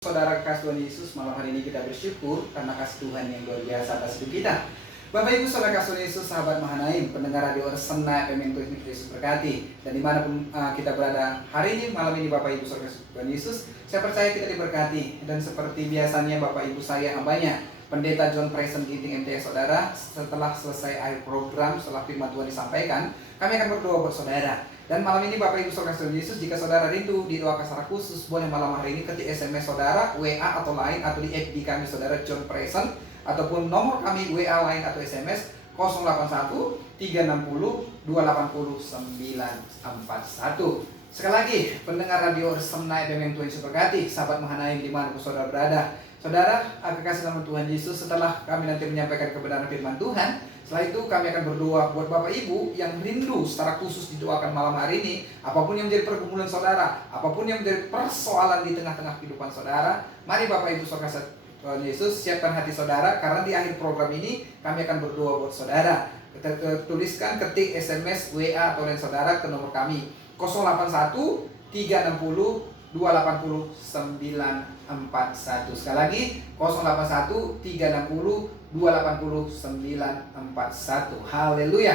Saudara kasih Tuhan Yesus, malam hari ini kita bersyukur karena kasih Tuhan yang luar biasa atas hidup kita. Bapak Ibu saudara kasih Tuhan Yesus, sahabat Mahanaim, pendengar radio Resena FM yang Tuhan Yesus berkati. Dan dimanapun kita berada hari ini, malam ini Bapak Ibu saudara kasih Tuhan Yesus, saya percaya kita diberkati. Dan seperti biasanya Bapak Ibu saya hambanya, Pendeta John Preston Ginting MTS saudara, setelah selesai akhir program, setelah firman Tuhan disampaikan, kami akan berdoa buat saudara. Dan malam ini Bapak Ibu saudara kasih Tuhan Yesus, jika saudara rindu didoakan secara khusus, boleh malam hari ini ketik SMS saudara, WA atau lain, atau di FB kami saudara John Preston, ataupun nomor kami WA lain atau SMS 081 360 280 941. Sekali lagi, pendengar radio Resena FM yang Tuhan Yesus berkati, sahabat Mahanaim dimanapun saudara berada. Saudara, kekasih dalam Tuhan Yesus, setelah kami nanti menyampaikan kebenaran firman Tuhan, setelah itu kami akan berdoa buat Bapak Ibu yang rindu secara khusus didoakan malam hari ini. Apapun yang menjadi pergumulan saudara, apapun yang menjadi persoalan di tengah-tengah kehidupan saudara, mari Bapak Ibu saudara Tuhan Yesus siapkan hati saudara, karena di akhir program ini kami akan berdoa buat saudara. Kita tuliskan, ketik SMS, WA atau lain saudara ke nomor kami 081 360 280 941. Sekali lagi 081 360 280 941. Haleluya.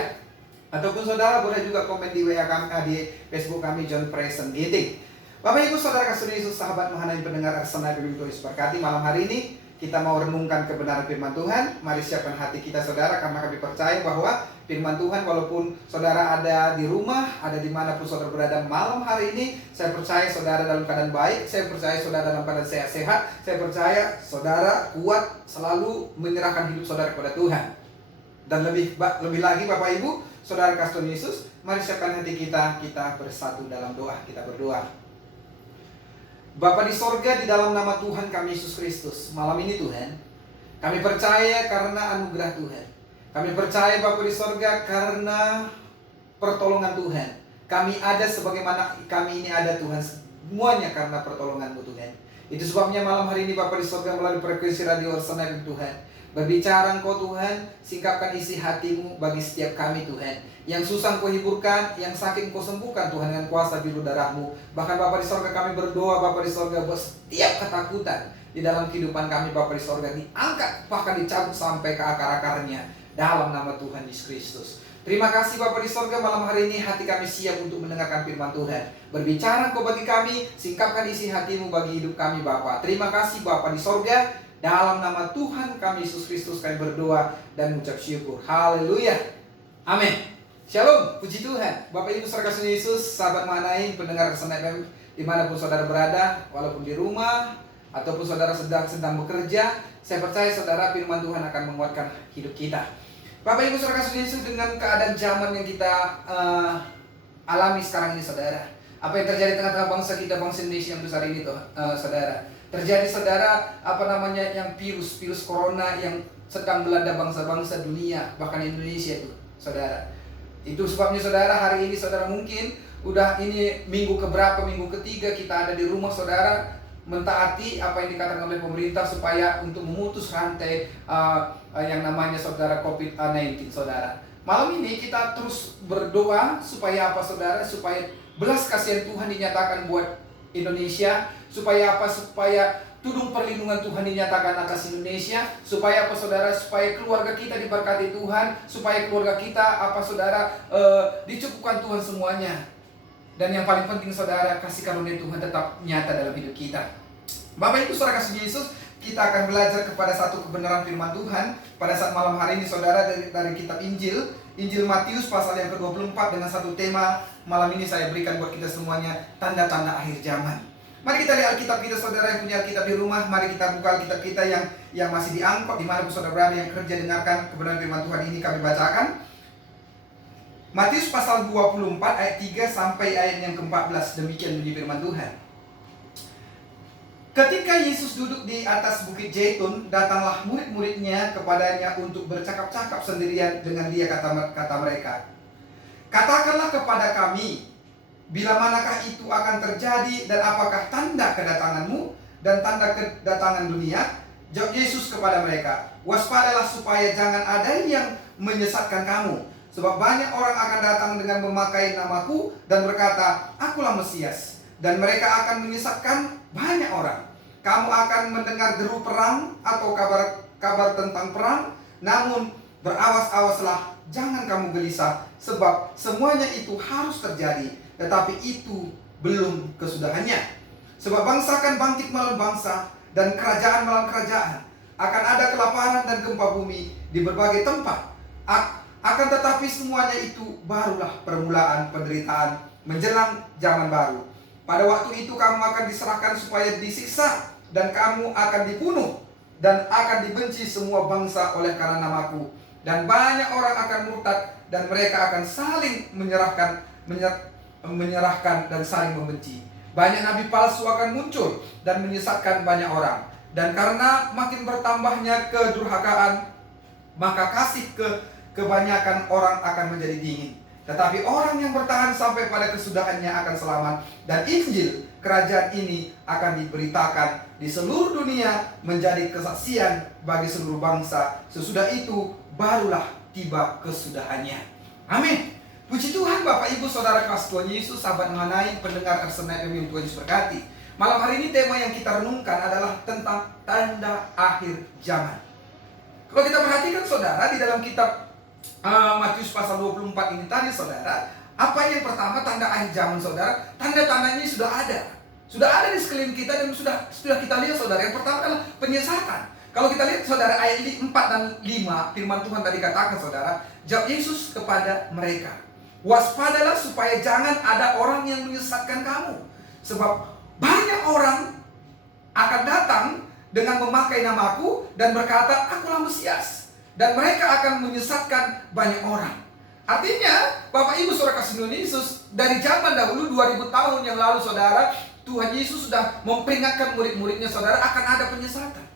Ataupun saudara boleh juga komen di WA kami, di Facebook kami John Preston Ginting. Bapak Ibu saudara kasih Yesus, sahabat Mahanaim pendengar Resena FM Tuhan Yesus berkati, malam hari ini kita mau renungkan kebenaran firman Tuhan. Mari siapkan hati kita saudara, karena kami percaya bahwa firman Tuhan, walaupun saudara ada di rumah, ada dimanapun saudara berada malam hari ini, saya percaya saudara dalam keadaan baik, saya percaya saudara dalam keadaan sehat-sehat, saya percaya saudara kuat selalu menyerahkan hidup saudara kepada Tuhan. Dan lebih lagi Bapak Ibu saudara kasih Tuhan Yesus, mari siapkan hati kita, kita bersatu dalam doa, kita berdoa. Bapa di sorga, di dalam nama Tuhan kami Yesus Kristus, malam ini Tuhan, kami percaya karena anugerah Tuhan. Kami percaya Bapa di sorga karena pertolongan Tuhan. Kami ada sebagaimana kami ini ada Tuhan, semuanya karena pertolongan-Mu Tuhan. Itu sebabnya malam hari ini Bapa di sorga melalui frekuensi radio Resena Tuhan, berbicara Engkau Tuhan, singkapkan isi hati-Mu bagi setiap kami Tuhan. Yang susah Engkau hiburkan, yang sakit Engkau sembuhkan Tuhan dengan kuasa biru darah-Mu. Bahkan Bapa di sorga kami berdoa Bapa di sorga, buat setiap ketakutan di dalam kehidupan kami Bapa di sorga diangkat, bahkan dicabut sampai ke akar-akarnya dalam nama Tuhan Yesus Kristus. Terima kasih Bapa di sorga, malam hari ini hati kami siap untuk mendengarkan firman Tuhan. Berbicara Engkau bagi kami, singkapkan isi hati-Mu bagi hidup kami Bapa. Terima kasih Bapa di sorga, dalam nama Tuhan kami Yesus Kristus kami berdoa dan mengucap syukur. Haleluya. Amin. Shalom, puji Tuhan. Bapak Ibu saudara kasih Yesus, sahabat Mahanaim, pendengar Resena FM dimanapun saudara berada, walaupun di rumah ataupun saudara sedang bekerja, saya percaya saudara firman Tuhan akan menguatkan hidup kita. Bapak Ibu saudara kasih Yesus, dengan keadaan zaman yang kita alami sekarang ini saudara, apa yang terjadi di tengah-tengah bangsa kita, bangsa Indonesia yang besar ini saudara, terjadi saudara yang virus corona yang sedang melanda bangsa-bangsa dunia, bahkan Indonesia itu saudara. Itu sebabnya saudara, hari ini saudara mungkin udah ini minggu keberapa, minggu ketiga kita ada di rumah saudara, mentaati apa yang dikatakan oleh pemerintah supaya untuk memutus rantai yang namanya saudara COVID-19 saudara. Malam ini kita terus berdoa supaya apa saudara, supaya belas kasihan Tuhan dinyatakan buat Indonesia, supaya apa, supaya tudung perlindungan Tuhan dinyatakan atas Indonesia, supaya apa saudara, supaya keluarga kita diberkati Tuhan, supaya keluarga kita apa saudara dicukupkan Tuhan semuanya. Dan yang paling penting saudara, kasih karunia Tuhan tetap nyata dalam hidup kita. Bapak Ibu saudara kasih Yesus, kita akan belajar kepada satu kebenaran firman Tuhan pada saat malam hari ini saudara, dari kitab Injil Matius pasal yang ke-24, dengan satu tema malam ini saya berikan buat kita semuanya, tanda-tanda akhir zaman. Mari kita lihat Alkitab kita saudara yang punya Alkitab di rumah. Mari kita buka Alkitab kita yang masih diangkut dimanapun saudara berada, yang kerja dengarkan kebenaran firman Tuhan ini kami bacakan. Matius pasal 24 ayat 3 sampai ayat yang ke-14. Demikian bunyi firman Tuhan. Ketika Yesus duduk di atas bukit Zaitun, datanglah murid-muridnya kepadanya untuk bercakap-cakap sendirian dengan dia, kata mereka, "Katakanlah kepada kami, bila manakah itu akan terjadi, dan apakah tanda kedatanganmu dan tanda kedatangan dunia?" Jawab Yesus kepada mereka, "Waspadalah supaya jangan ada yang menyesatkan kamu. Sebab banyak orang akan datang dengan memakai namaku dan berkata, 'Akulah Mesias.' Dan mereka akan menyesatkan banyak orang. kamu akan mendengar deru perang atau kabar tentang perang. Namun berawas-awaslah, jangan kamu gelisah, sebab semuanya itu harus terjadi, tetapi itu belum kesudahannya. Sebab bangsa akan bangkit melawan bangsa, dan kerajaan melawan kerajaan. Akan ada kelaparan dan gempa bumi di berbagai tempat. Akan tetapi semuanya itu barulah permulaan penderitaan menjelang zaman baru. Pada waktu itu kamu akan diserahkan supaya disiksa, dan kamu akan dibunuh, dan akan dibenci semua bangsa oleh karena namaku. Dan banyak orang akan murtad, dan mereka akan saling menyerahkan dan saling membenci. Banyak nabi palsu akan muncul dan menyesatkan banyak orang. Dan karena makin bertambahnya kedurhakaan, maka kasih kebanyakan orang akan menjadi dingin. Tetapi orang yang bertahan sampai pada kesudahannya akan selamat. Dan Injil kerajaan ini akan diberitakan di seluruh dunia menjadi kesaksian bagi seluruh bangsa. Sesudah itu barulah tiba kesudahannya. Amin. Puji Tuhan Bapak Ibu Saudara kasih Tuhan Yesus, sahabat mengenai pendengar Arsenal FM yang Tuhan Yesus berkati. Malam hari ini tema yang kita renungkan adalah tentang tanda akhir zaman. Kalau kita perhatikan saudara, di dalam kitab Matius pasal 24 ini tadi saudara, apa yang pertama tanda akhir zaman saudara? Tanda-tandanya sudah ada. Sudah ada di sekeliling kita dan sudah kita lihat saudara. Yang pertama adalah penyesatan. Kalau kita lihat saudara ayat 4 dan 5, firman Tuhan tadi katakan saudara, jawab Yesus kepada mereka, waspadalah supaya jangan ada orang yang menyesatkan kamu. Sebab banyak orang akan datang dengan memakai namaku dan berkata, akulah Mesias. Dan mereka akan menyesatkan banyak orang. Artinya, Bapak Ibu Saudara kasih Tuhan Yesus, dari zaman dahulu 2000 tahun yang lalu saudara, Tuhan Yesus sudah memperingatkan murid-muridnya saudara akan ada penyesatan.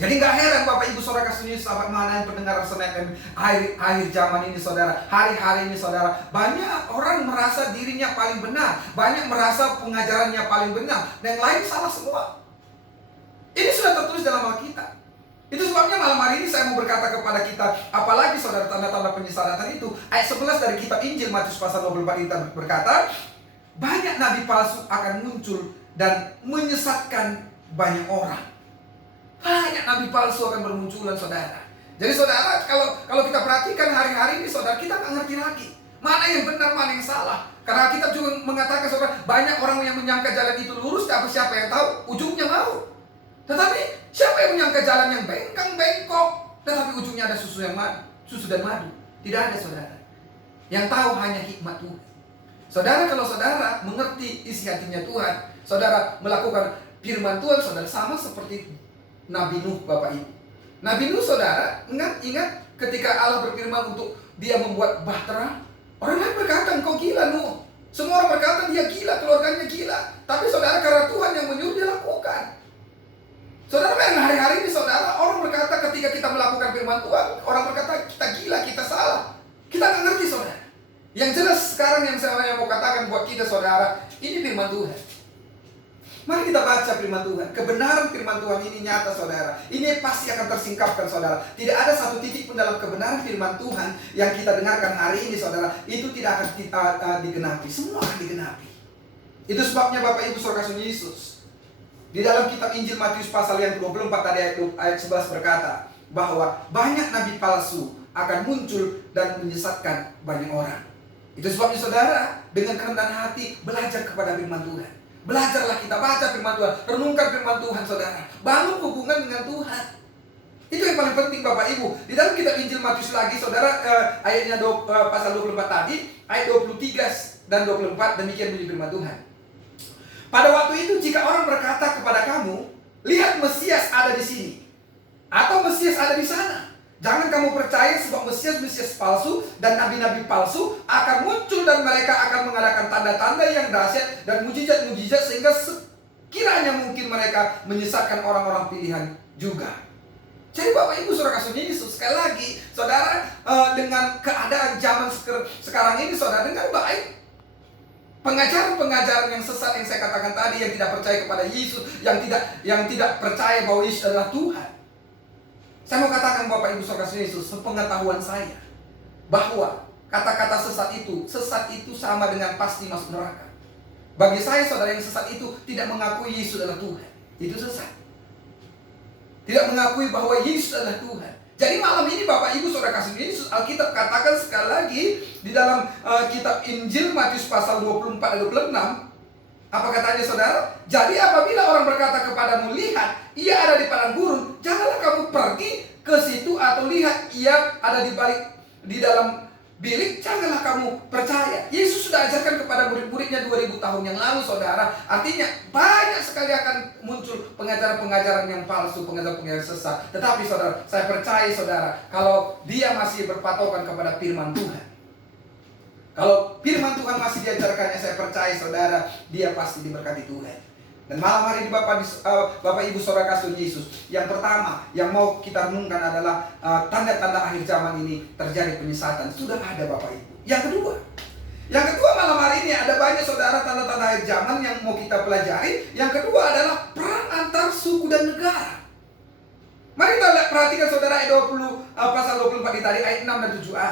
Jadi gak heran Bapak Ibu Saudara kasih Yesus, sahabat mana yang pendengar Arsenal akhir zaman ini saudara, hari-hari ini saudara, banyak orang merasa dirinya paling benar, banyak merasa pengajarannya paling benar, dan yang lain salah semua. Ini sudah tertulis dalam Alkitab. Itu sebabnya malam hari ini saya mau berkata kepada kita, apalagi saudara tanda-tanda penyesatan itu. Ayat 11 dari kitab Injil Matius pasal 24 ini berkata, banyak nabi palsu akan muncul dan menyesatkan banyak orang. Banyak nabi palsu akan bermunculan saudara. Jadi saudara, kalau kita perhatikan hari-hari ini saudara, kita nggak ngerti lagi mana yang benar, mana yang salah. Karena kita juga mengatakan saudara, banyak orang yang menyangka jalan itu lurus, tapi siapa yang tahu ujungnya mau. Tetapi siapa yang menyangka jalan yang bengkok, tetapi ujungnya ada susu dan madu? Tidak ada saudara. Yang tahu hanya hikmat Tuhan. Saudara, kalau saudara mengerti isi hatinya Tuhan, saudara melakukan firman Tuhan, saudara sama seperti Nabi Nuh Bapak Ibu. Nabi Nuh saudara, ingat ketika Allah berfirman untuk dia membuat bahtera, orang lain berkata, engkau gila Nuh. Semua orang berkata dia gila, keluarganya gila. Tapi saudara, karena Tuhan yang menyuruh dia lakukan. Saudara, yang hari-hari ini saudara, orang berkata ketika kita melakukan firman Tuhan, orang berkata kita gila, kita salah. Kita nggak ngerti saudara. Yang jelas sekarang yang saya mau katakan buat kita saudara, ini firman Tuhan. Mari kita baca firman Tuhan. Kebenaran firman Tuhan ini nyata saudara. Ini pasti akan tersingkapkan saudara. Tidak ada satu titik pun dalam kebenaran firman Tuhan yang kita dengarkan hari ini saudara, itu tidak akan digenapi. Semua akan digenapi. Itu sebabnya Bapak Ibu Saudara kasih Yesus, di dalam kitab Injil Matius pasal yang 24 tadi ayat 11 berkata bahwa banyak nabi palsu akan muncul dan menyesatkan banyak orang. Itu sebabnya saudara, dengan kerendahan hati belajar kepada firman Tuhan. Belajarlah kita baca firman Tuhan, renungkan firman Tuhan saudara, bangun hubungan dengan Tuhan. Itu yang paling penting Bapak Ibu. Di dalam kitab Injil Matius lagi saudara, ayatnya pasal 24 tadi, ayat 23 dan 24, demikian bunyi firman Tuhan. Pada waktu itu jika orang berkata kepada kamu, lihat Mesias ada di sini, atau Mesias ada di sana, jangan kamu percaya, sebab Mesias palsu dan nabi-nabi palsu akan muncul dan mereka akan mengadakan tanda-tanda yang dahsyat dan mujizat-mujizat sehingga sekiranya mungkin mereka menyesatkan orang-orang pilihan juga. Jadi Bapak Ibu Saudara kasih Yesus, sekali lagi saudara, dengan keadaan zaman sekarang ini saudara, dengan baik pengajaran-pengajaran yang sesat yang saya katakan tadi, yang tidak percaya kepada Yesus, yang tidak percaya bahwa Yesus adalah Tuhan. Saya mau katakan Bapak Ibu Saudara Yesus, sepengetahuan saya, bahwa kata-kata sesat itu sama dengan pasti masuk neraka. Bagi saya saudara, yang sesat itu tidak mengakui Yesus adalah Tuhan. itu sesat. Tidak mengakui bahwa Yesus adalah Tuhan. Jadi malam ini Bapak Ibu Saudara kasih Yesus, Alkitab katakan sekali lagi di dalam kitab Injil Matius pasal 24 dan 26. Apa katanya saudara? Jadi apabila orang berkata kepadamu, lihat, ia ada di padang gurun, janganlah kamu pergi ke situ, atau lihat, ia ada di dalam bilik, janganlah kamu percaya. Yesus sudah ajarkan kepada murid-muridnya 2000 tahun yang lalu saudara. Artinya banyak sekali akan muncul pengajaran-pengajaran yang palsu, pengajaran-pengajaran sesat. Tetapi saudara, saya percaya saudara, kalau dia masih berpatokan kepada firman Tuhan, kalau firman Tuhan masih diajarkannya, saya percaya saudara, dia pasti diberkati Tuhan. Dan malam hari ini Bapak Ibu Saudara kasih Yesus, yang pertama yang mau kita renungkan adalah tanda-tanda akhir zaman ini terjadi penyesatan. Sudah ada Bapak Ibu. Yang kedua malam hari ini ada banyak saudara tanda-tanda akhir zaman yang mau kita pelajari. Yang kedua adalah perang antar suku dan negara. Mari kita perhatikan saudara ayat 20 pasal 24 tadi ayat 6 dan 7a.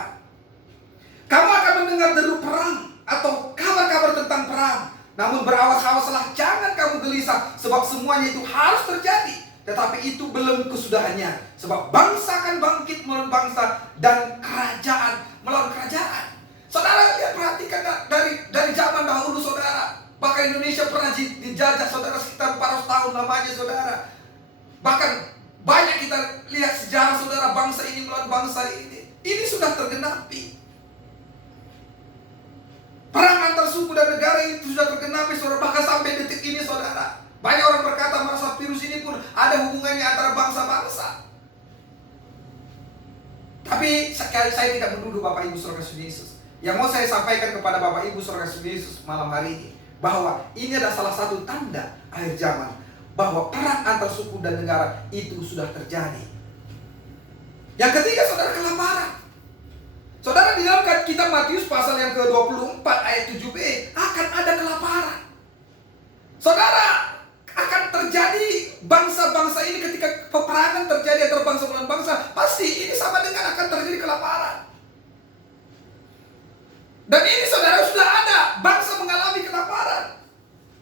Kamu akan mendengar deru perang atau kabar-kabar tentang perang. Namun berawas-awaslah, jangan kamu gelisah, sebab semuanya itu harus terjadi. Tetapi itu belum kesudahannya. Sebab bangsa akan bangkit melawan bangsa, dan kerajaan melawan kerajaan. Saudara, lihat, perhatikan dari zaman dahulu saudara. Bahkan Indonesia pernah dijajah saudara sekitar 400 tahun lamanya saudara. Bahkan banyak kita lihat sejarah saudara, bangsa ini melawan bangsa ini. Ini sudah tergenapi. Perang antar suku dan negara ini sudah tergenapi saudara. Bahkan sampai detik ini saudara, banyak orang berkata merasa virus ini pun ada hubungannya antara bangsa-bangsa. Tapi saya tidak menuduh Bapak Ibu Saudara kasih Yesus. Yang mau saya sampaikan kepada Bapak Ibu Saudara kasih Yesus malam hari ini, bahwa ini adalah salah satu tanda akhir zaman, bahwa perang antar suku dan negara itu sudah terjadi. Yang ketiga saudara, kelaparan. Saudara, di dalam kitab Matius pasal yang ke-24 ayat 7b akan ada kelaparan. Saudara, akan terjadi bangsa-bangsa ini ketika peperangan terjadi antara bangsa melawan bangsa, pasti ini sama dengan akan terjadi kelaparan. Dan ini saudara sudah ada, bangsa mengalami kelaparan.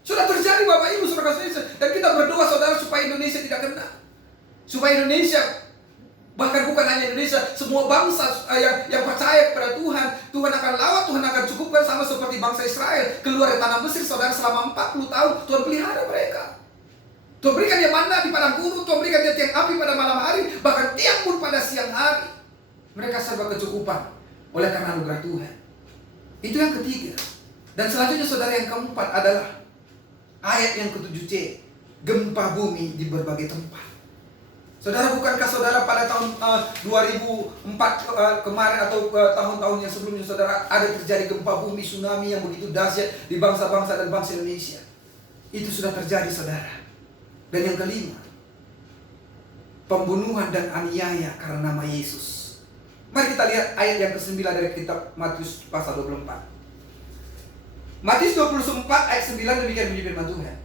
Sudah terjadi Bapak Ibu Saudara kasih. Dan kita berdoa saudara supaya Indonesia tidak kena. Supaya Indonesia, bahkan bukan hanya Indonesia, semua bangsa yang percaya kepada Tuhan, Tuhan akan lawat, Tuhan akan cukupkan, sama seperti bangsa Israel keluar dari tanah Mesir saudara selama 40 tahun. Tuhan pelihara mereka. Tuhan berikan dia manna di padang gurun, Tuhan berikan dia tiang api pada malam hari, bahkan tiang pun pada siang hari. Mereka serba kecukupan oleh karena anugerah Tuhan. Itu yang ketiga. Dan selanjutnya saudara, yang keempat adalah ayat yang ke-7c, gempa bumi di berbagai tempat. Saudara, bukankah saudara pada tahun 2004 kemarin atau tahun-tahun yang sebelumnya saudara, ada terjadi gempa bumi, tsunami yang begitu dahsyat di bangsa-bangsa dan bangsa Indonesia. Itu sudah terjadi saudara. Dan yang kelima, pembunuhan dan aniaya karena nama Yesus. Mari kita lihat ayat yang ke-9 dari kitab Matius pasal 24. Matius 24 ayat 9 demikian bunyi firman Tuhan.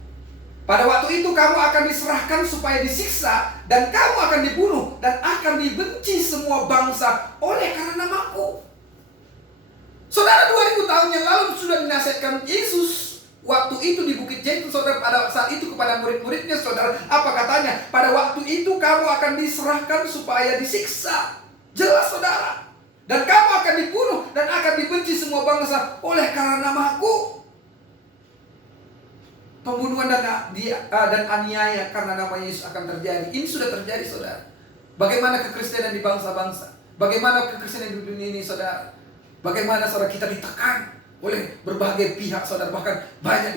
Pada waktu itu kamu akan diserahkan supaya disiksa, dan kamu akan dibunuh, dan akan dibenci semua bangsa oleh karena namaku. Saudara, 2000 tahun yang lalu sudah dinasihatkan Yesus waktu itu di Bukit Zaitun saudara, pada saat itu kepada murid-muridnya saudara. Apa katanya? Pada waktu itu kamu akan diserahkan supaya disiksa. Jelas saudara. Dan kamu akan dibunuh, dan akan dibenci semua bangsa oleh karena namaku. Pembunuhan dan aniaya karena nama Yesus akan terjadi. Ini sudah terjadi saudara. Bagaimana kekristenan di bangsa-bangsa, bagaimana kekristenan di dunia ini saudara. Bagaimana saudara kita ditekan oleh berbagai pihak saudara. Bahkan banyak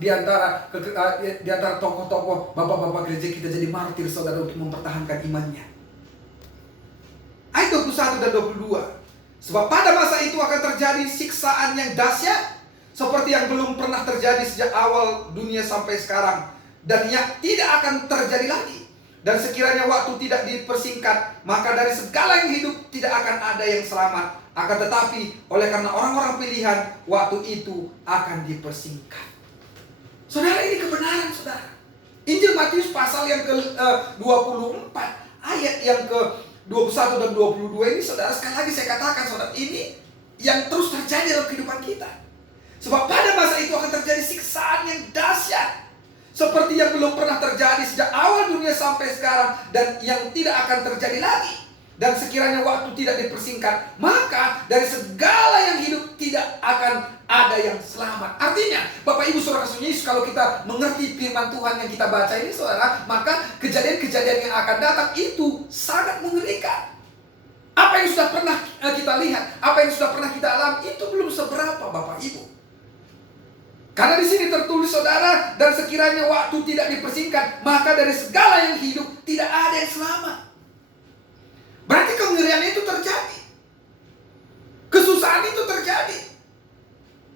di antara tokoh-tokoh, bapak-bapak gereja kita jadi martir saudara untuk mempertahankan imannya. Ayat 21 dan 22. Sebab pada masa itu akan terjadi siksaan yang dahsyat seperti yang belum pernah terjadi sejak awal dunia sampai sekarang, dan yang tidak akan terjadi lagi. Dan sekiranya waktu tidak dipersingkat, maka dari segala yang hidup tidak akan ada yang selamat. Akan tetapi oleh karena orang-orang pilihan, waktu itu akan dipersingkat. Saudara, ini kebenaran saudara. Injil Matius pasal yang ke-24 ayat yang ke-21 dan 22 ini saudara, sekali lagi saya katakan saudara, ini yang terus terjadi dalam kehidupan kita. Sebab pada masa itu akan terjadi siksaan yang dahsyat seperti yang belum pernah terjadi sejak awal dunia sampai sekarang, dan yang tidak akan terjadi lagi. Dan sekiranya waktu tidak dipersingkat, maka dari segala yang hidup tidak akan ada yang selamat. Artinya, Bapak Ibu Saudara kasih Yesus, kalau kita mengerti firman Tuhan yang kita baca ini, saudara, maka kejadian-kejadian yang akan datang itu sangat mengerikan. Apa yang sudah pernah kita lihat, apa yang sudah pernah kita alami, itu belum seberapa, Bapak Ibu. Karena di sini tertulis, saudara, dan sekiranya waktu tidak dipersingkat, maka dari segala yang hidup tidak ada yang selamat. Berarti kengerian itu terjadi, kesusahan itu terjadi.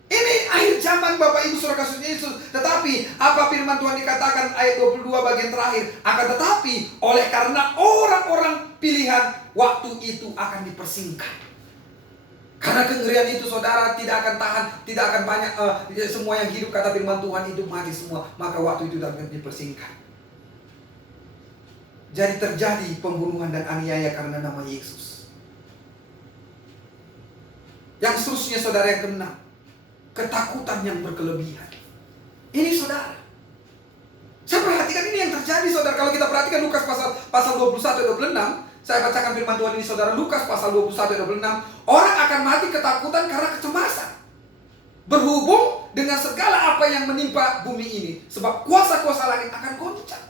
Ini akhir zaman, Bapak Ibu Saudara kasih Yesus. Tetapi apa firman Tuhan dikatakan ayat 22 bagian terakhir? Akan tetapi oleh karena orang-orang pilihan, waktu itu akan dipersingkat. Karena kengerian itu, saudara, tidak akan tahan, tidak akan banyak. Semua yang hidup, kata firman Tuhan, itu mati semua. Maka waktu itu akan dipersingkat. Jadi terjadi pembunuhan dan aniaya karena nama Yesus. Yang seterusnya, saudara, yang keenam, ketakutan yang berkelebihan. Ini, saudara, saya perhatikan ini yang terjadi, saudara. Kalau kita perhatikan Lukas pasal 21-26, saya bacakan firman Tuhan ini, saudara. Lukas pasal 21-26, orang akan mati ketakutan karena kecemasan berhubung dengan segala apa yang menimpa bumi ini, sebab kuasa-kuasa langit akan goncang.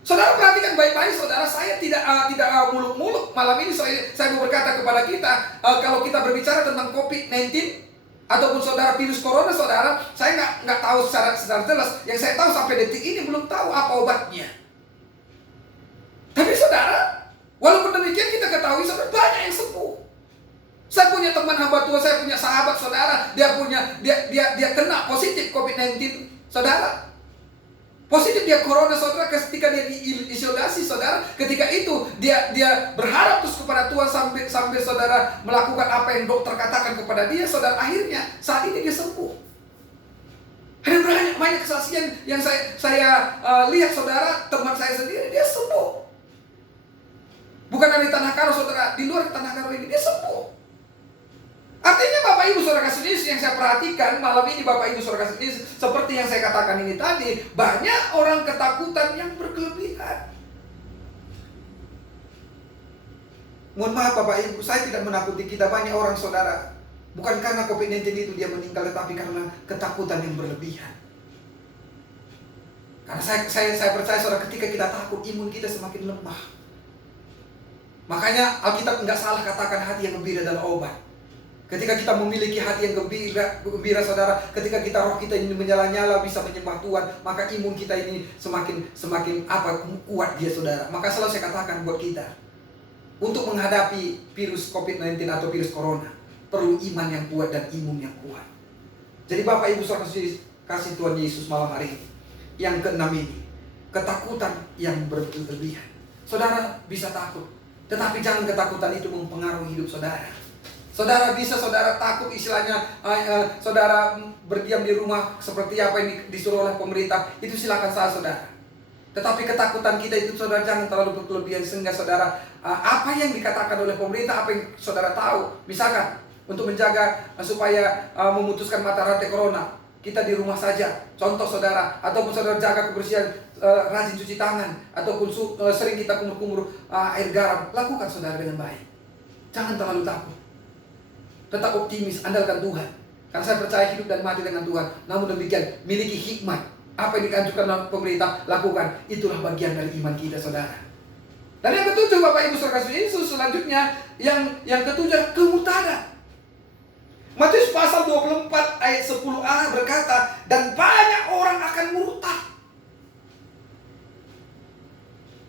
Saudara perhatikan baik-baik, saudara. Saya tidak muluk-muluk. Malam ini saya mau berkata kepada kita, kalau kita berbicara tentang COVID-19 ataupun saudara virus corona, saudara, saya nggak tahu secara jelas. Yang saya tahu sampai detik ini belum tahu apa obatnya. Tapi saudara, walaupun demikian kita ketahui, saudara, banyak yang sembuh. Saya punya teman hamba Tuhan, saya punya sahabat, saudara, dia kena positif COVID-19, saudara. Positif dia corona, saudara. Ketika dia diisolasi, saudara, ketika itu dia berharap terus kepada Tuhan sampai saudara melakukan apa yang dokter katakan kepada dia, saudara. Akhirnya saat ini dia sembuh. Ada banyak kesaksian yang saya lihat, saudara. Teman saya sendiri, dia sembuh. Bukan dari Tanah Karo, saudara, di luar Tanah Karo ini dia sembuh. Artinya, Bapak Ibu Saudara kasih Yesus, yang saya perhatikan malam ini, Bapak Ibu Saudara kasih Yesus, seperti yang saya katakan ini tadi, banyak orang ketakutan yang berkelebihan. Mohon maaf, Bapak Ibu, saya tidak menakuti kita. Banyak orang, saudara, bukan karena COVID-19 itu dia meninggal, tetapi karena ketakutan yang berlebihan. Karena saya percaya, saudara, ketika kita takut, imun kita semakin lemah. Makanya Alkitab nggak salah katakan hati yang gembira adalah obat. Ketika kita memiliki hati yang gembira, saudara, ketika kita roh kita ini menyala-nyala bisa menyembah Tuhan, maka imun kita ini semakin kuat dia, saudara. Maka selalu saya katakan buat kita, untuk menghadapi virus COVID-19 atau virus corona, perlu iman yang kuat dan imun yang kuat. Jadi Bapak Ibu Saudara kasih Tuhan Yesus malam hari ini, yang keenam ini, ketakutan yang berlebihan. Saudara bisa takut, tetapi jangan ketakutan itu mempengaruhi hidup saudara. Saudara bisa, saudara takut, istilahnya saudara berdiam di rumah seperti apa yang disuruh oleh pemerintah, itu silakan saudara. Tetapi ketakutan kita itu, saudara, jangan terlalu berlebihan sehingga saudara apa yang dikatakan oleh pemerintah, apa yang saudara tahu, misalkan untuk menjaga supaya memutuskan mata rantai corona, kita di rumah saja, contoh saudara, ataupun saudara jaga kebersihan, rajin cuci tangan, ataupun sering kita kumur-kumur air garam, lakukan saudara dengan baik. Jangan terlalu takut. Tetap optimis, andalkan Tuhan. Karena saya percaya hidup dan mati dengan Tuhan. Namun demikian, miliki hikmat. Apa yang dianjurkan oleh pemerintah, lakukan. Itulah bagian dari iman kita, saudara. Dan yang ketujuh, Bapak Ibu Saudara Yesus, selanjutnya yang ketujuh, kemurtadan. Matius pasal 24 ayat 10a berkata, dan banyak orang akan murtad.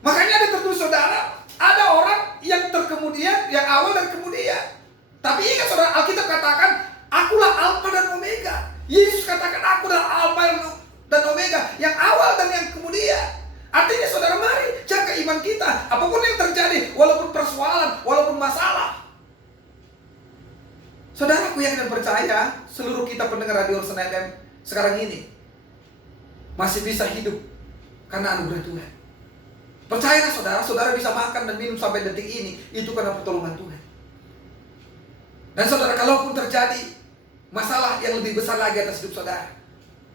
Makanya ada tertulis, saudara, ada orang yang terkemudian, yang awal dan kemudian. Tapi ingat, saudara, Alkitab katakan, akulah Alfa dan Omega. Yesus katakan, aku adalah Alfa dan Omega, yang awal dan yang kemudian. Artinya, saudara, mari jaga iman kita. Apapun yang terjadi, walaupun persoalan, walaupun masalah. Saudara, aku yakin dan percaya, seluruh kita pendengar Radio Orson FM sekarang ini masih bisa hidup karena anugerah Tuhan. Percayalah, saudara, saudara bisa makan dan minum sampai detik ini, itu karena pertolongan Tuhan. Dan saudara, kalaupun terjadi masalah yang lebih besar lagi atas hidup saudara,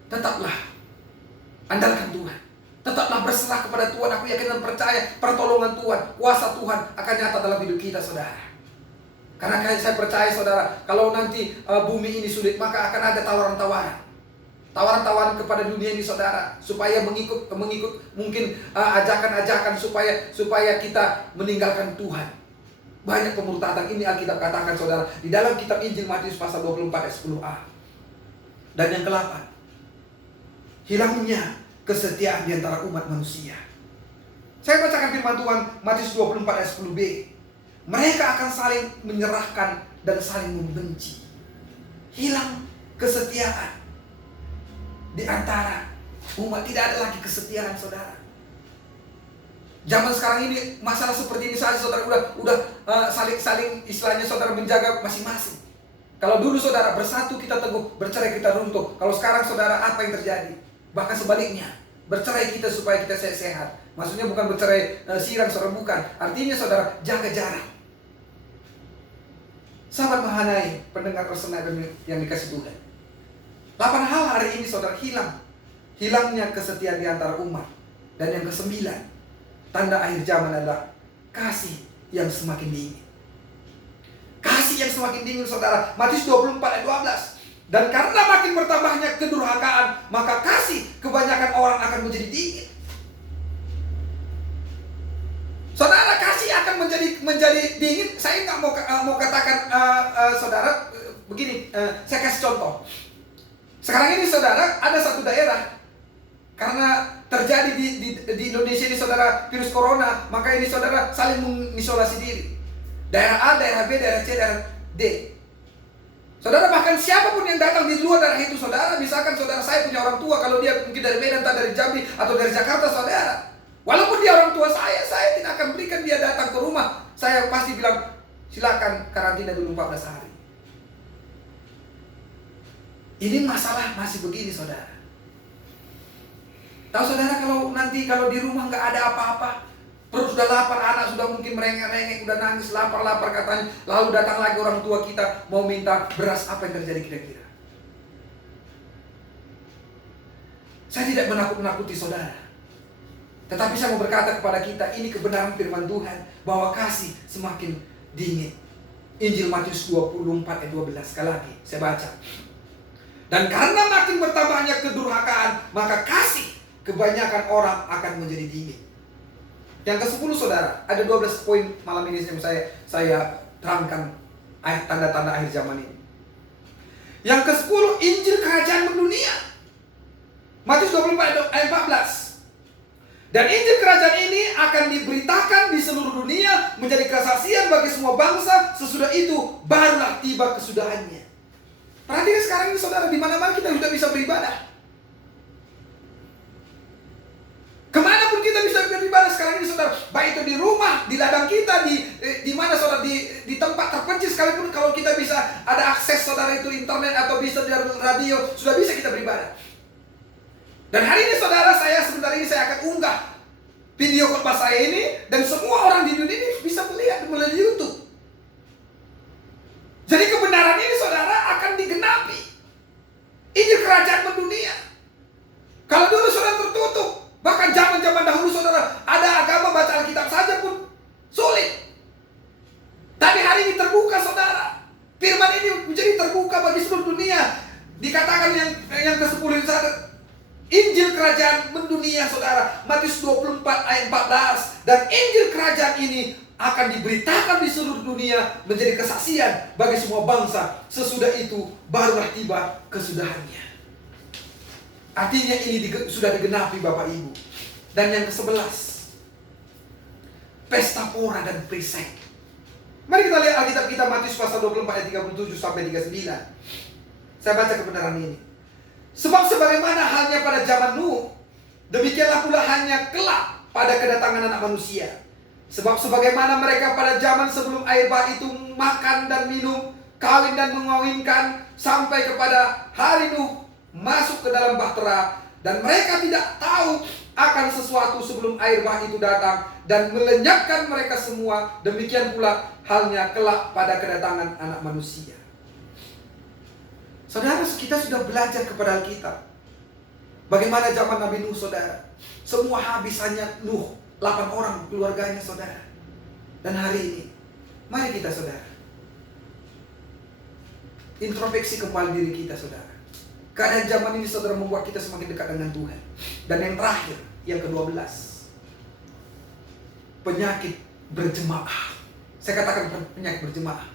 tetaplah Andalkan Tuhan. Tetaplah berserah kepada Tuhan. Aku yakin dan percaya pertolongan Tuhan, kuasa Tuhan akan nyata dalam hidup kita, saudara. Karena saya percaya, saudara, kalau nanti bumi ini sulit, maka akan ada tawaran-tawaran. Tawaran-tawaran kepada dunia ini, saudara, supaya mengikut mungkin ajakan-ajakan supaya kita meninggalkan Tuhan. Banyak pemurtadan ini Alkitab katakan, saudara, di dalam kitab Injil Matius pasal 24 ayat 10a. Dan yang ke-8, hilangnya kesetiaan di antara umat manusia. Saya bacakan firman Tuhan Matius 24 ayat 10b. Mereka akan saling menyerahkan dan saling membenci. Hilang kesetiaan di antara umat. Tidak ada lagi kesetiaan, saudara. Zaman sekarang ini masalah seperti ini saja, saudara, udah saling istilahnya, saudara, menjaga masing-masing. Kalau dulu, saudara, bersatu kita teguh, bercerai kita runtuh. Kalau sekarang, saudara, apa yang terjadi? Bahkan sebaliknya, bercerai kita supaya kita sehat. Maksudnya bukan bercerai sirang, saudara, bukan. Artinya, saudara, jaga jarak. Sahabat Mahanai, pendengar Resena yang dikasih Tuhan, 8 hal hari ini, saudara, hilangnya kesetiaan di antara umat. Dan yang ke-9, tanda akhir zaman adalah kasih yang semakin dingin. Kasih yang semakin dingin, saudara. Matius 24 ayat 12. Dan karena makin bertambahnya kedurhakaan, maka kasih kebanyakan orang akan menjadi dingin. Saudara, kasih akan menjadi dingin. Saya nggak mau katakan, saudara, begini. Saya kasih contoh. Sekarang ini, saudara, ada satu daerah, karena terjadi di Indonesia ini, saudara, virus corona, maka ini, saudara, saling mengisolasi diri. Daerah A, daerah B, daerah C, daerah D. Saudara, bahkan siapapun yang datang di luar daerah itu, saudara, misalkan saudara, saya punya orang tua, kalau dia mungkin dari Medan, entah dari Jambi, atau dari Jakarta, saudara, walaupun dia orang tua saya tidak akan berikan dia datang ke rumah. Saya pasti bilang, silakan karantina dulu 14 hari. Ini masalah masih begini, saudara. Tahu, saudara, kalau di rumah nggak ada apa-apa, perut sudah lapar, anak sudah mungkin merengek-rengek, udah nangis, lapar katanya, lalu datang lagi orang tua kita mau minta beras, apa yang terjadi kira-kira? Saya tidak menakut-nakuti, saudara. Tetapi saya mau berkata kepada kita, ini kebenaran firman Tuhan, bahwa kasih semakin dingin. Injil Matius 24 ayat 12, sekali lagi saya baca. Dan karena makin bertambahnya kedurhakaan, maka kasih kebanyakan orang akan menjadi dingin. Yang ke-10, saudara, ada 12 poin malam ini yang saya terangkan tanda-tanda akhir zaman ini. Yang ke-10, Injil Kerajaan Mendunia. Matius 24 ayat 14. Dan Injil Kerajaan ini akan diberitakan di seluruh dunia menjadi kesaksian bagi semua bangsa. Sesudah itu barulah tiba kesudahannya. Perhatikan sekarang ini, saudara, di mana-mana kita sudah bisa beribadah. Kemanapun kita bisa beribadah sekarang ini, saudara, baik itu di rumah, di ladang kita, di mana, saudara, di tempat terpencil sekalipun, kalau kita bisa ada akses, saudara, itu internet atau bisa di radio, sudah bisa kita beribadah. Dan hari ini, saudara, sebentar ini saya akan unggah video khotbah saya ini, dan semua orang di dunia ini bisa melihat melalui YouTube. Jadi kebenaran ini, saudara, akan digenapi. Injil Kerajaan Mendunia. Kalau dulu, saudara, tertutup, bahkan zaman-zaman dahulu, saudara, ada agama baca Alkitab saja pun sulit. Tapi hari ini terbuka, saudara. Firman ini menjadi terbuka bagi seluruh dunia. Dikatakan yang ke-10 ini, saudara, Injil Kerajaan Mendunia, saudara, Matius 24 ayat 14. Dan Injil Kerajaan ini akan diberitakan di seluruh dunia menjadi kesaksian bagi semua bangsa. Sesudah itu barulah tiba kesudahannya. Artinya ini sudah digenapi, Bapak Ibu. Dan yang ke-11, pesta pora dan perisai. Mari kita lihat Alkitab kita, Matius pasal 24 ayat 37 sampai 39. Saya baca kebenaran ini. Sebab sebagaimana halnya pada zaman Nuh, demikianlah pula hanya kelak pada kedatangan Anak Manusia. Sebab sebagaimana mereka pada zaman sebelum air bah itu makan dan minum, kawin dan mengawinkan, sampai kepada hari Nuh masuk ke dalam bahtera, dan mereka tidak tahu akan sesuatu sebelum air bah itu datang dan melenyapkan mereka semua. Demikian pula halnya kelak pada kedatangan Anak Manusia. Saudara, kita sudah belajar kepada Alkitab. Bagaimana zaman Nabi Nuh, saudara? Semua habis, hanya Nuh, 8 orang keluarganya, saudara. Dan hari ini, mari kita, saudara, introspeksi kembali diri kita, saudara. Keadaan zaman ini, saudara, membuat kita semakin dekat dengan Tuhan. Dan yang terakhir, yang ke-12, penyakit berjemaah. Saya katakan penyakit berjemaah.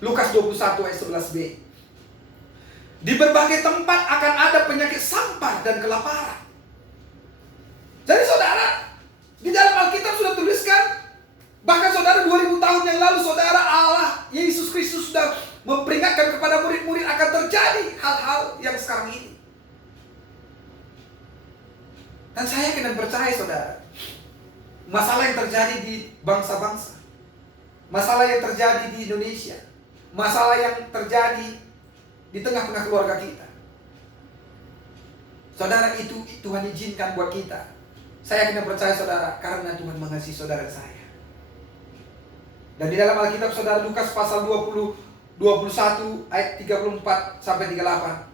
Lukas 21 ayat 11b. Di berbagai tempat akan ada penyakit sampar dan kelaparan. Jadi saudara, di dalam Alkitab sudah tuliskan, bahkan saudara 2000 tahun yang lalu, saudara, Allah Yesus Kristus sudah memperingatkan kepada murid-murid akan terjadi hal-hal yang sekarang ini. Dan saya kena percaya, saudara, masalah yang terjadi di bangsa-bangsa, masalah yang terjadi di Indonesia, masalah yang terjadi di tengah-tengah keluarga kita, saudara, itu Tuhan izinkan buat kita. Saya kena percaya, saudara, karena Tuhan mengasihi saudara saya. Dan di dalam Alkitab, saudara, Lukas pasal 21 ayat 34 sampai 38.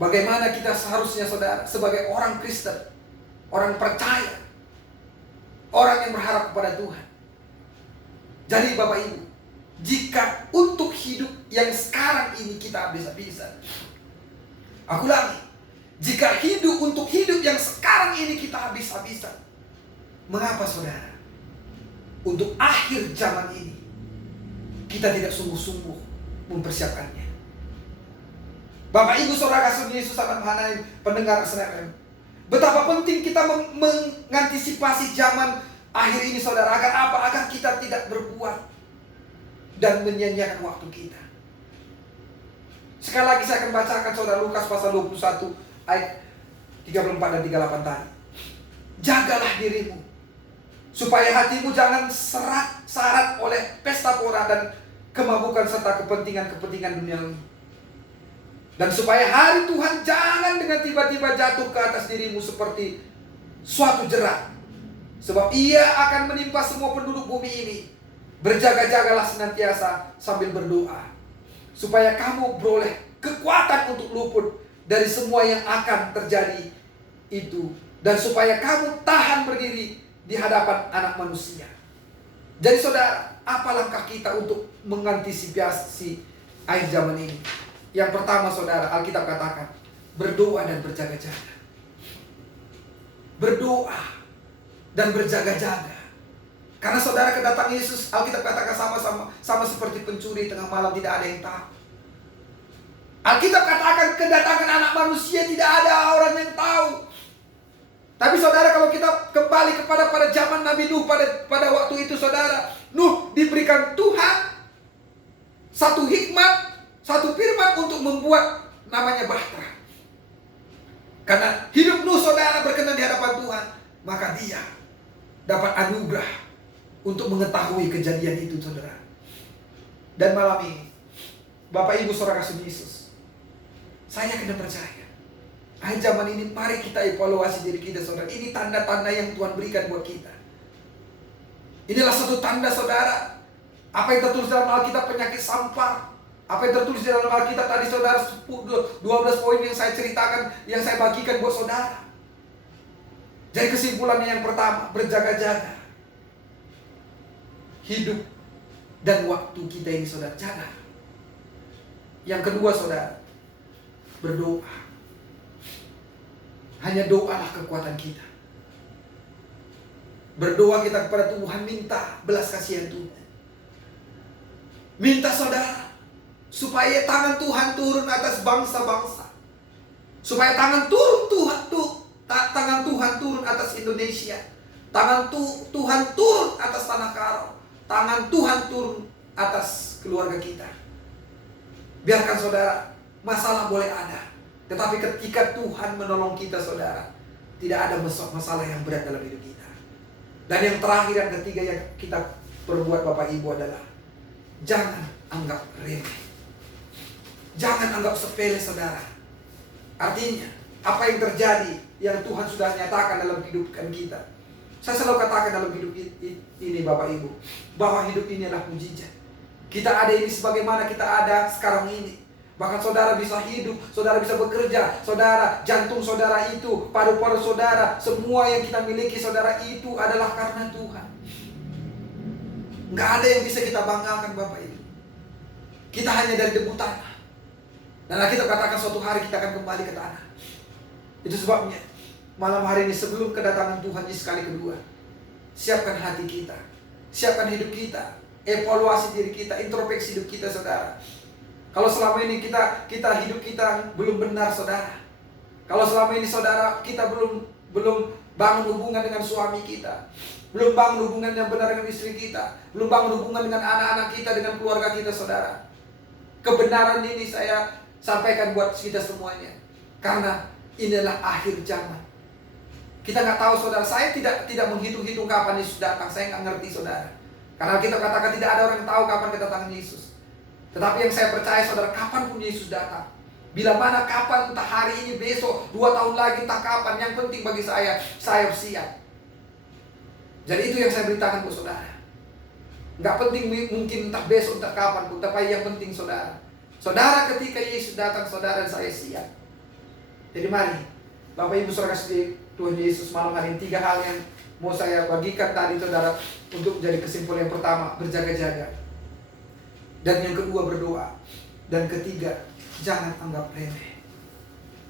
Bagaimana kita seharusnya, saudara, sebagai orang Kristen, orang percaya, orang yang berharap kepada Tuhan. Jadi Bapak Ibu, jika untuk hidup yang sekarang ini kita habis-habisan, aku lagi, jika hidup untuk hidup yang sekarang ini kita habis-habisan, mengapa, saudara, untuk akhir zaman ini kita tidak sungguh-sungguh mempersiapkannya? Bapak Ibu Saudara kasih Yesus akan menghadiri pendengar SNFM, betapa penting kita mengantisipasi zaman akhir ini, saudara. Agar apa? Agar kita tidak berbuat dan menyia-nyiakan waktu kita. Sekali lagi saya akan bacakan, saudara, Lukas pasal 21 ayat 34 dan 38 tadi. Jagalah dirimu, supaya hatimu jangan syarat oleh pesta pora dan kemabukan serta kepentingan-kepentingan duniawi. Dan supaya hari Tuhan jangan dengan tiba-tiba jatuh ke atas dirimu seperti suatu jerat. Sebab ia akan menimpa semua penduduk bumi ini. Berjaga-jagalah senantiasa sambil berdoa, supaya kamu beroleh kekuatan untuk luput dari semua yang akan terjadi itu, dan supaya kamu tahan berdiri di hadapan Anak Manusia. Jadi saudara, apa langkah kita untuk mengantisipasi akhir zaman ini? Yang pertama, saudara, Alkitab katakan berdoa dan berjaga-jaga. Berdoa dan berjaga-jaga. Karena saudara, kedatangan Yesus, Alkitab katakan sama seperti pencuri tengah malam, tidak ada yang tahu. Alkitab katakan kedatangan Anak Manusia tidak ada orang yang tahu. Tapi saudara, kalau kita kembali pada zaman Nabi Nuh, pada waktu itu, saudara, Nuh diberikan Tuhan satu hikmat, satu firman untuk membuat namanya bahtera. Karena hidup Nuh, saudara, berkenan di hadapan Tuhan, maka dia dapat anugerah untuk mengetahui kejadian itu, saudara. Dan malam ini, Bapak Ibu Saudara kasih Yesus, saya kena percaya, akhir zaman ini mari kita evaluasi diri kita, saudara. Ini tanda-tanda yang Tuhan berikan buat kita. Inilah satu tanda, saudara. Apa yang tertulis dalam Alkitab, penyakit sampar. Apa yang tertulis dalam Alkitab tadi, saudara, 12 poin yang saya ceritakan, yang saya bagikan buat saudara. Jadi kesimpulannya yang pertama, berjaga-jaga. Hidup dan waktu kita ini, saudara, jaga. Yang kedua, saudara, berdoa. Hanya doalah kekuatan kita. Berdoa kita kepada Tuhan, minta belas kasihan Tuhan. Minta, saudara, supaya tangan Tuhan turun atas bangsa-bangsa. Supaya tangan Tuhan turun atas Indonesia. Tuhan turun atas tanah Karo. Tangan Tuhan turun atas keluarga kita. Biarkan, saudara, masalah boleh ada, tetapi ketika Tuhan menolong kita, saudara, tidak ada masalah yang berat dalam hidup kita. Dan yang terakhir, yang ketiga yang kita perbuat, Bapak Ibu, adalah jangan anggap remeh. Jangan anggap sepele, saudara. Artinya, apa yang terjadi, yang Tuhan sudah nyatakan dalam kehidupan kita. Saya selalu katakan dalam hidup ini, Bapak Ibu, bahwa hidup ini adalah mujizat. Kita ada ini sebagaimana kita ada sekarang ini. Bahkan saudara bisa hidup, saudara bisa bekerja, saudara, jantung saudara itu, paru-paru saudara, semua yang kita miliki saudara itu adalah karena Tuhan. Nggak ada yang bisa kita banggakan Bapak Ibu. Kita hanya dari debu tanah. Dan kita katakan suatu hari kita akan kembali ke tanah. Itu sebabnya malam hari ini sebelum kedatangan Tuhan Yesus kali kedua, siapkan hati kita, siapkan hidup kita, evaluasi diri kita, introspeksi hidup kita saudara. Kalau selama ini kita hidup kita belum benar saudara, kalau selama ini saudara kita belum bangun hubungan dengan suami kita, belum bangun hubungan yang benar dengan istri kita, belum bangun hubungan dengan anak-anak kita, dengan keluarga kita saudara. Kebenaran ini saya sampaikan buat kita semuanya, karena inilah akhir zaman. Kita nggak tahu saudara, saya tidak menghitung-hitung kapan Yesus datang, saya nggak ngerti saudara. Karena kita katakan tidak ada orang yang tahu kapan kedatangan Yesus. Tetapi yang saya percaya saudara, kapanpun Yesus datang, bila mana kapan, entah hari ini, besok, 2 tahun lagi, entah kapan, yang penting bagi saya siap. Jadi itu yang saya beritakan buat saudara. Nggak penting mungkin entah besok, entah kapan pun, tapi yang penting saudara, ketika Yesus datang, saudara dan saya siap. Jadi mari Bapak Ibu saudara kasih Tuhan Yesus, malam hari ini 3 hal yang mau saya bagikan tadi saudara, untuk jadi kesimpulan. Yang pertama, berjaga-jaga. Dan yang kedua, berdoa. Dan ketiga, jangan anggap remeh.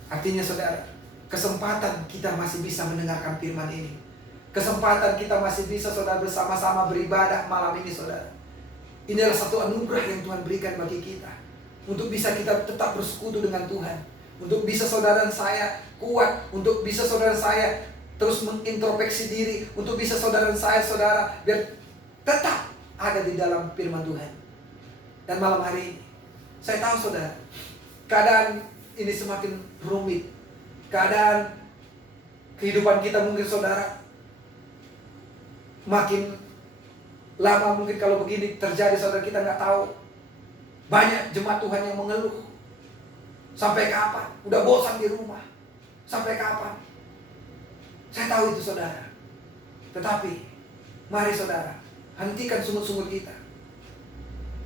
Artinya saudara, kesempatan kita masih bisa mendengarkan firman ini. Kesempatan kita masih bisa saudara bersama-sama beribadah malam ini saudara. Inilah satu anugerah yang Tuhan berikan bagi kita, untuk bisa kita tetap bersekutu dengan Tuhan, untuk bisa saudara dan saya kuat, untuk bisa saudara dan saya terus mengintrospeksi diri, untuk bisa saudara dan saya saudara biar tetap ada di dalam firman Tuhan. Dan malam hari ini saya tahu saudara, keadaan ini semakin rumit. Keadaan kehidupan kita mungkin saudara makin lama, mungkin kalau begini terjadi saudara, kita nggak tahu. Banyak jemaat Tuhan yang mengeluh. Sampai kapan? Udah bosan di rumah. Sampai kapan? Saya tahu itu saudara. Tetapi mari saudara, hentikan sungut-sungut kita.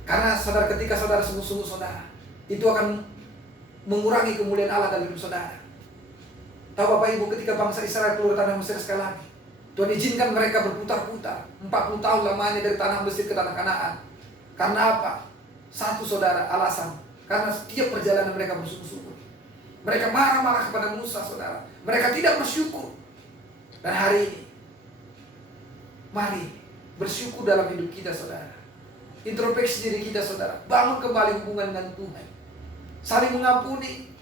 Karena saudara, ketika saudara sungguh-sungguh saudara, itu akan mengurangi kemuliaan Allah dalam hidup saudara. Tahu Bapak Ibu, ketika bangsa Israel keluar tanah Mesir sekali lagi, Tuhan izinkan mereka berputar-putar 40 tahun lamanya dari tanah Mesir ke tanah Kanaan. Karena apa? Satu saudara, alasan. Karena setiap perjalanan mereka bersungguh-sungguh. Mereka marah-marah kepada Musa saudara. Mereka tidak bersyukur. Dan hari ini, mari bersyukur dalam hidup kita saudara. Introspeksi diri kita saudara, bangun kembali hubungan dengan Tuhan, saling mengampuni,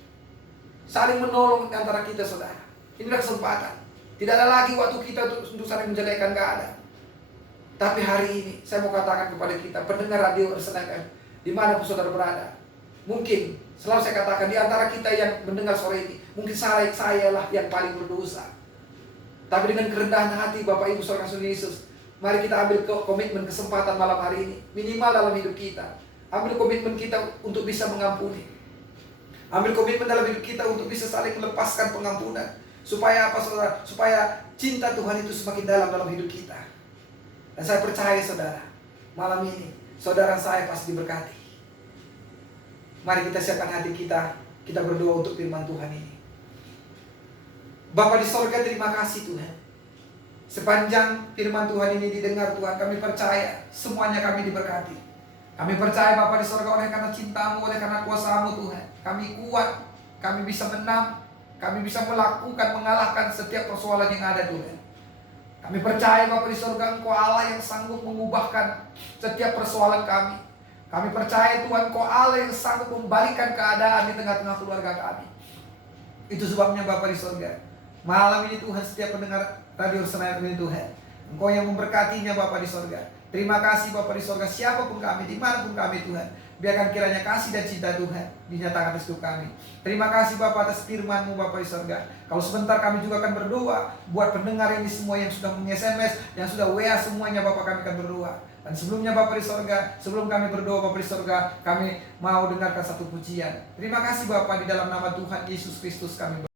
saling menolong antara kita saudara. Inilah kesempatan. Tidak ada lagi waktu kita untuk saling menjelekkan keadaan. Tapi hari ini saya mau katakan kepada kita, pendengar radio Arsenal FM, dimanapun saudara berada, mungkin selalu saya katakan di antara kita yang mendengar sore ini, mungkin saya lah yang paling berdosa. Tapi dengan kerendahan hati Bapak Ibu saudara kasih Yesus, mari kita ambil komitmen kesempatan malam hari ini, minimal dalam hidup kita. Ambil komitmen kita untuk bisa mengampuni. Ambil komitmen dalam hidup kita untuk bisa saling melepaskan pengampunan. Supaya apa saudara? Supaya cinta Tuhan itu semakin dalam hidup kita. Dan saya percaya saudara, malam ini saudara saya pasti diberkati. Mari kita siapkan hati kita, kita berdoa untuk firman Tuhan ini. Bapa di sorga, terima kasih Tuhan. Sepanjang firman Tuhan ini didengar Tuhan, kami percaya semuanya kami diberkati. Kami percaya Bapa di sorga, oleh karena cintamu, oleh karena kuasa-Mu Tuhan, kami kuat, kami bisa menang, kami bisa melakukan, mengalahkan setiap persoalan yang ada Tuhan. Kami percaya Bapa di sorga, Engkau Allah yang sanggup mengubahkan setiap persoalan kami. Kami percaya Tuhan, Engkau Allah yang sanggup membalikan keadaan di tengah-tengah keluarga kami. Itu sebabnya Bapa di sorga, malam ini Tuhan, setiap pendengar radio Arsenal ini Tuhan, Engkau yang memberkatinya Bapa di sorga. Terima kasih Bapa di sorga, siapapun kami, dimanapun kami Tuhan, biarkan kiranya kasih dan cinta Tuhan dinyatakan atas hidup kami. Terima kasih Bapa atas firman-Mu Bapa di sorga. Kalau sebentar kami juga akan berdoa buat pendengar ini semua yang sudah meng-SMS, yang sudah WA, semuanya Bapa kami akan berdoa. Dan sebelumnya Bapa di sorga, sebelum kami berdoa Bapa di sorga, kami mau dengarkan satu pujian. Terima kasih Bapa, di dalam nama Tuhan Yesus Kristus kami berdoa.